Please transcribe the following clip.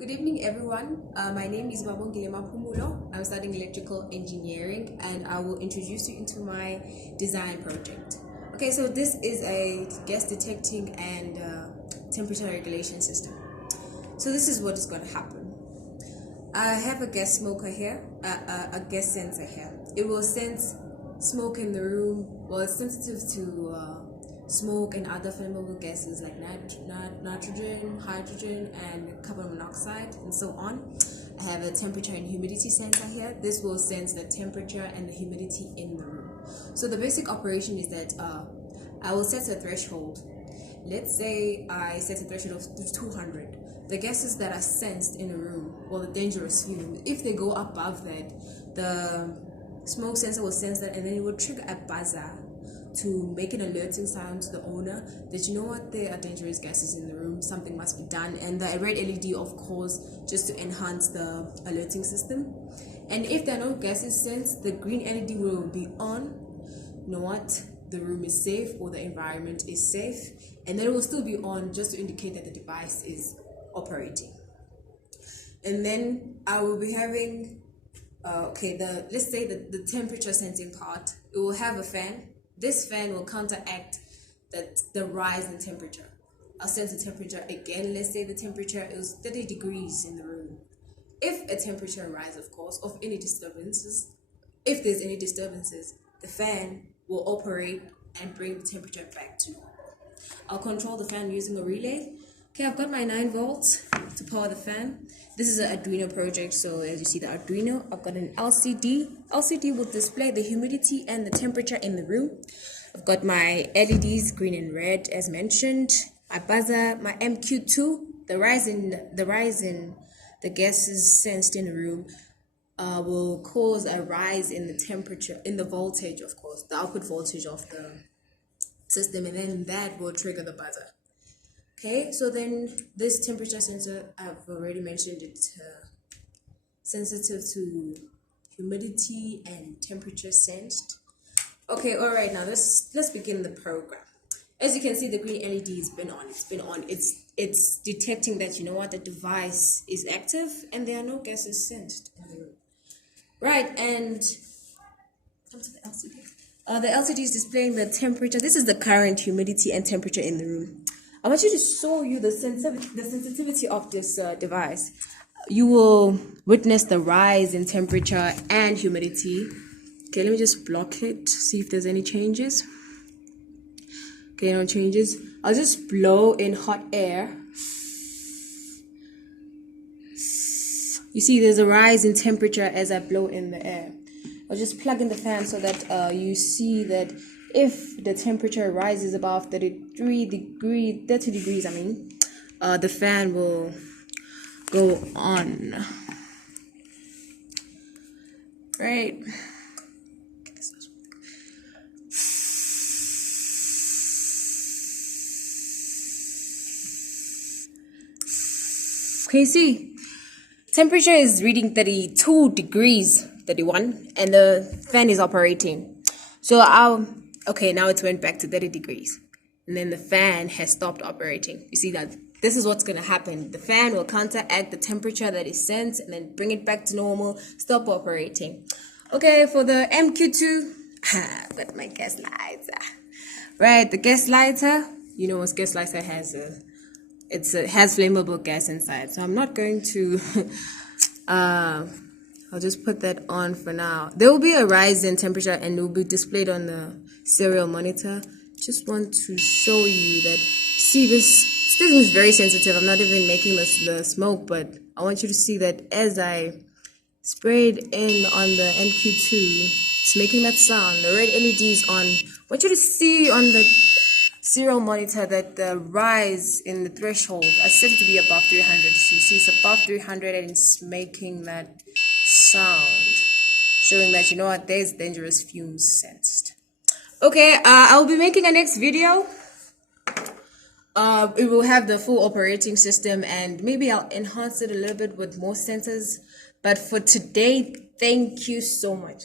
Good evening, everyone. My name is Mabongile Mapumulo. I'm studying electrical engineering, and I will introduce you into my design project. Okay, so this is a gas detecting and temperature regulation system. So this is what is going to happen. I have a gas smoker here, a gas sensor here. It will sense smoke in the room. Well, it's sensitive to smoke and other flammable gases like nitrogen, hydrogen, and carbon monoxide, and so on. I have a temperature and humidity sensor here. This will sense the temperature and the humidity in the room. So the basic operation is that I will set a threshold. Let's say I set a threshold of 200. The gases that are sensed in a room, or the dangerous fumes, if they go above that, the smoke sensor will sense that, and then it will trigger a buzzer to make an alerting sound to the owner that, you know what, there are dangerous gases in the room, something must be done. And the red LED, of course, just to enhance the alerting system. And if there are no gases sensed, the green LED will be on. You know what, the room is safe, or the environment is safe, and then it will still be on just to indicate that the device is operating. And then I will be having let's say the temperature sensing part. It will have a fan. This fan will counteract the rise in temperature. I'll sense the temperature again. Let's say the temperature is 30 degrees in the room. If a temperature rise, of course, of any disturbances, if there's any disturbances, the fan will operate and bring the temperature back to normal. I'll control the fan using a relay. Okay, I've got my 9 volts to power the fan. This is an Arduino project, so as you see the Arduino, I've got an LCD. LCD will display the humidity and the temperature in the room. I've got my LEDs, green and red, as mentioned. My buzzer, my MQ2, the rise in the gases sensed in the room will cause a rise in the temperature, in the voltage, of course, the output voltage of the system, and then that will trigger the buzzer. Okay, so then this temperature sensor, I've already mentioned, it's sensitive to humidity and temperature sensed. Okay, all right, now let's begin the program. As you can see, the green LED has been on. It's been on. It's detecting that, you know what, the device is active and there are no gases sensed in the room. Right, and come to the LCD. The LCD is displaying the temperature. This is the current humidity and temperature in the room. I want you to show you the sensitivity of this device. You will witness the rise in temperature and humidity. Okay, let me just block it, see if there's any changes. Okay, no changes. I'll just blow in hot air. You see there's a rise in temperature as I blow in the air. I'll just plug in the fan so that you see that if the temperature rises above 30 degrees, the fan will go on. Right. Okay, see, temperature is reading 32 degrees, 31, and the fan is operating. So okay, now it went back to 30 degrees. And then the fan has stopped operating. You see that this is what's going to happen. The fan will counteract the temperature that is sensed and then bring it back to normal, stop operating. Okay, for the MQ2, got my gas lighter. Right, the gas lighter, you know what gas lighter has? It has flammable gas inside. So I'm not going to... I'll just put that on for now. There will be a rise in temperature and it will be displayed on the serial monitor. Just want to show you that, see, this thing is very sensitive. I'm not even making the smoke, but I want you to see that as I sprayed in on the MQ2, it's making that sound. The red LED is on. I want you to see on the serial monitor that the rise in the threshold, I set it to be above 300. So you see it's above 300 and it's making that sound, showing that, you know what, there's dangerous fumes sensed. Okay, I'll be making a next video. It will have the full operating system and maybe I'll enhance it a little bit with more sensors. But for today, thank you so much.